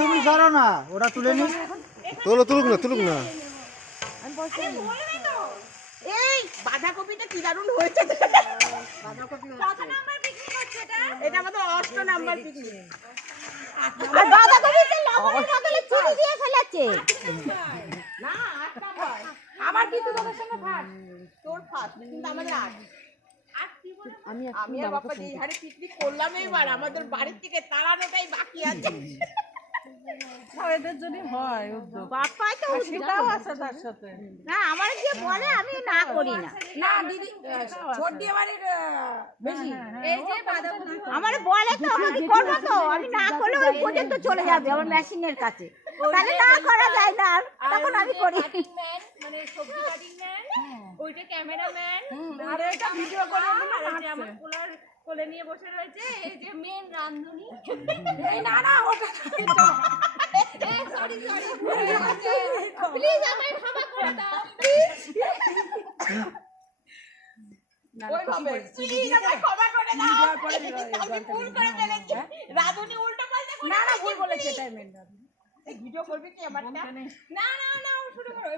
তুমি সরো না, ওরা তুলে নি। তুলুক না। এই বাঁধাকপিটা কি দারুণ হয়েছে। এটা আমাদের 8 নাম্বার পিকনিক। আর বাঁধাকপিতে লবণের বদলে চুরি দিয়ে ফেলেছে। না 8টা হয়। আমার কিন্তু তোদের সঙ্গে ফার্স্ট। তোর ফার্স্ট কিন্তু আমাদের 8। আমি আর বাবা এই হারে পিকনিক করলাম এবার, আমাদের বাড়ির থেকে তাড়ানোটাই বাকি আছে। এদের যদি হয় বাপ্পাই তো সেটাও আছে তার সাথে। না আমার যে বলে আমি না করি না। না দিদি ছোট দিয়ে বাড়ির বেশি এই যে বাঁধাকপি আমার বলে তো আমি করব, তো আমি না করলে ওই পর্যন্ত চলে যাবে আমার মেশিনের কাছে, তাহলে না করা যায় না, তখন আমি করি। মানে সবজি কাটিং ম্যান, ওইটা ক্যামেরাম্যান, আর এটা ভিডিও করে আমার কোলে নিয়ে বসে রয়েছে এই যে মেন রান্ধুনি। এই না না ওটা সরি প্লিজ আমায় ক্ষমা করে দাও প্লিজ। ওইভাবে প্লিজ আমায় ক্ষমা করে দাও, আমি ভুল করে ফেলেছি। রাধুনি উল্টো পাল্টা করে। না না ভুল বলেছে, এটাই মেন রাধুনি। এই ভিডিও করবি কি আমারটা? না শুরু করো।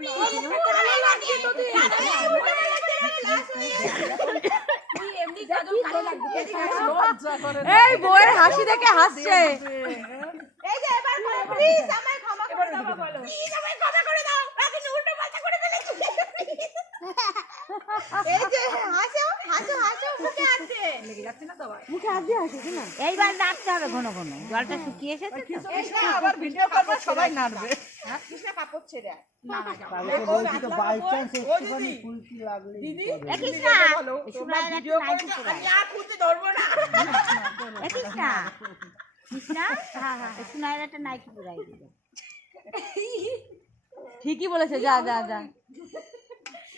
এমনি কাজল ভালো লাগবে। লজ্জা করে এই বউয়ের হাসি দেখে হাসছে। এই যে এবার বলো প্লিজ আমায় ক্ষমা করে দাও, বলো প্লিজ আমায় ক্ষমা করে দাও, রাধুনি উল্টো পাল্টা করে ফেলেছি। এই যে হাসো মুখে আছে লেগে যাচ্ছে না তো আবার। এইবার নাচতে হবে ঘন ঘন, জলটা শুকিয়ে এসেছে তো। এইটা আবার ভিডিও করবে সবাই নাড়বে। কৃষ্ণা কাপড় ছেড়ে আয়। কালকে বলছি তো বাই চান্স একটুখানি ফুলকি লাগলে কৃষ্ণা তোমরা ভিডিও করে আমি আর খুঁজে ধরবো না। কৃষ্ণা হ্যাঁ সুনাইয়ের একটা নাইটি পরাই দিবে। ঠিকই বলেছে, যা যা যা।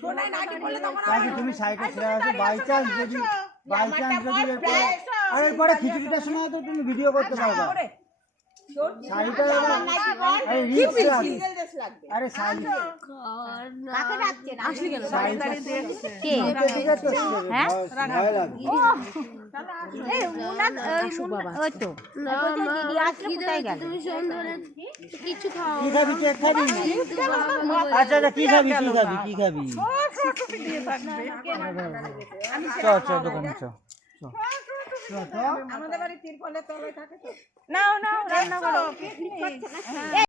শোনাই না কি বললে তখন কালকে তুমি সাইডে ছেড়ে আসো, বাই চান্স যদি এরপরে আর এরপরে খিচুড়িটা শোনাও তো তুমি ভিডিও করতে পারবে। শাড়িটা আরে রিক্স লাগবে। আরে শাড়ি কাকে ডাকছে না আসলি কেন? শাড়িটা কে ঠিক আছে হ্যাঁ ভয় লাগবে। এই মুনা ওই তো দিদি আসলে কোথায় গেল? কিছু খাও কি খাবি, কেক খাবি? আচ্ছা কি খাবি? চ দোকানে চ। আমাদের বাড়ি তিরপলের তলায় থাকে তো। নাও রান্না করো।